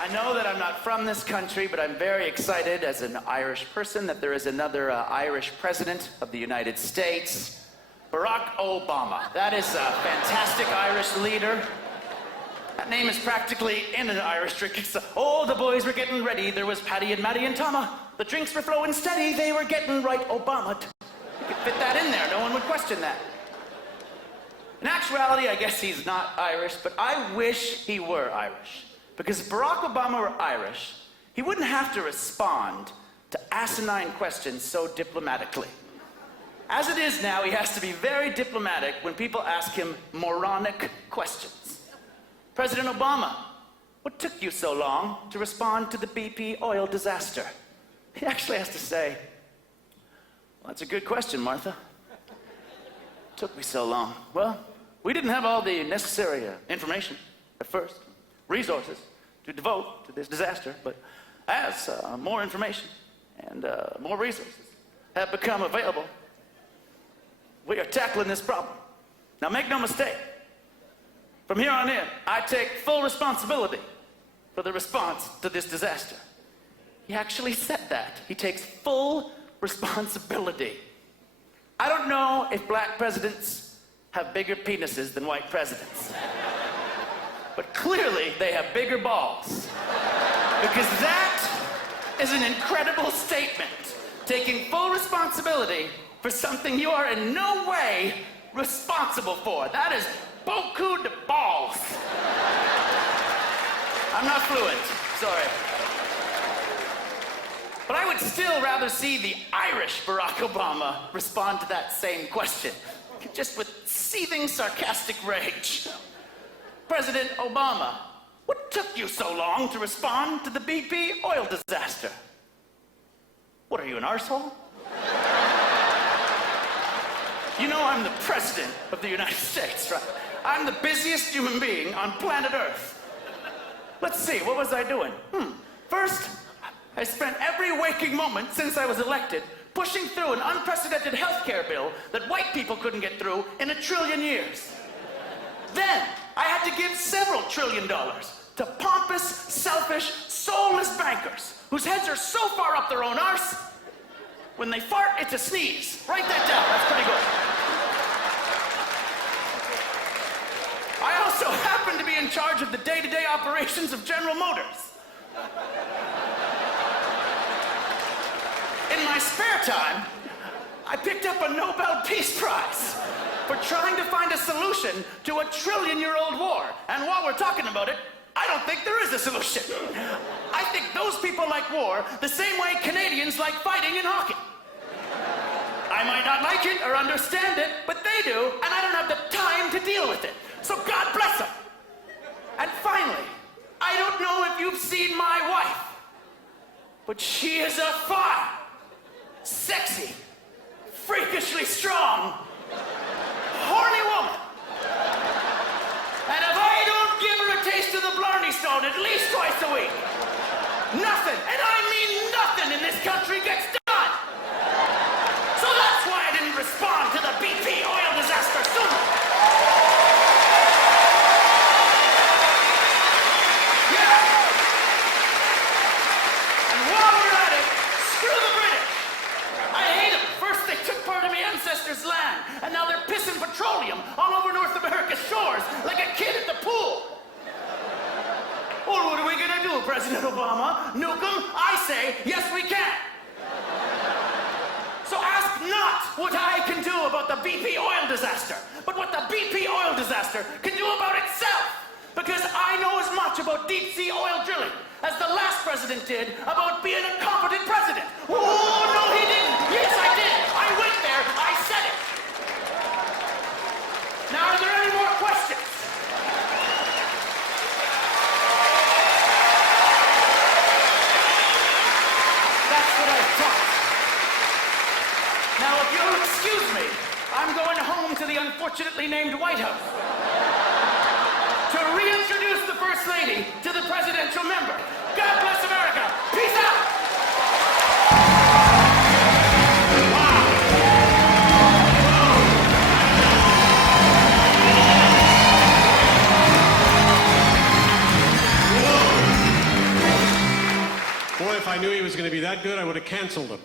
I know that I'm not from this country, but I'm very excited as an Irish person that there is another Irish president of the United States, Barack Obama. That is a fantastic Irish leader. That name is practically in an Irish drink. Oh, the boys were getting ready. There was Paddy and Maddie and Tama. The drinks were flowing steady. They were getting right Obama. You could fit that in there. No one would question that. In actuality, I guess he's not Irish, but I wish he were Irish. Because if Barack Obama were Irish, he wouldn't have to respond to asinine questions so diplomatically. As it is now, he has to be very diplomatic when people ask him moronic questions. President Obama, what took you so long to respond to the BP oil disaster? He actually has to say, well, that's a good question, Martha. Took me so long. Well, we didn't have all the necessary information at first, resources to devote to this disaster, but as more information and more resources have become available, we are tackling this problem. Now make no mistake, from here on in, I take full responsibility for the response to this disaster. He actually said that. He takes full responsibility. I don't know if black presidents have bigger penises than white presidents. But clearly they have bigger balls. Because that is an incredible statement. Taking full responsibility for something you are in no way responsible for. That is beaucoup de balls. I'm not fluent, sorry. But I would still rather see the Irish Barack Obama respond to that same question, just with seething sarcastic rage. President Obama, what took you so long to respond to the BP oil disaster? What are you, an arsehole? You know I'm the president of the United States, right? I'm the busiest human being on planet Earth. Let's see, what was I doing? First, I spent every waking moment since I was elected pushing through an unprecedented healthcare bill that white people couldn't get through in 1 trillion years. Then, I had to give several $1 trillion to pompous, selfish, soulless bankers whose heads are so far up their own arse, when they fart, it's a sneeze. Write that down, that's pretty good. I also happen to be in charge of the day-to-day operations of General Motors. In my spare time, I picked up a Nobel Peace Prize for trying to find a solution to a trillion-year-old war. And while we're talking about it, I don't think there is a solution. I think those people like war the same way Canadians like fighting in hockey. I might not like it or understand it, but they do, and I don't have the time to deal with it. So God bless them. And finally, I don't know if you've seen my wife, but she is a fine, sexy, freakishly strong, horny woman. And if I don't give her a taste of the Blarney Stone at least twice a week, nothing, and I mean nothing in this country gets done. So that's why I didn't respond to the BP oil disaster sooner. Yeah. And while we're at it, screw the British. I hate them. First they took part of my ancestors' land, and now they're pissing petroleum all over North America's shores like a kid at the pool. Well, what are we gonna do, President Obama? Nuke them? I say, yes we can. So ask not what I can do about the BP oil disaster, but what the BP oil disaster can do about itself. Because I know as much about deep sea oil drilling as the last president did about being a competent president. Oh, no, he didn't. Yes, I did. I went there. I said it. Now, are there any more questions? That's what I thought. Now, if you'll excuse me, I'm going home to the unfortunately named White House to reintroduce the First Lady to the presidential member. God bless America. Peace out. if I knew he was going to be that good, I would have canceled him.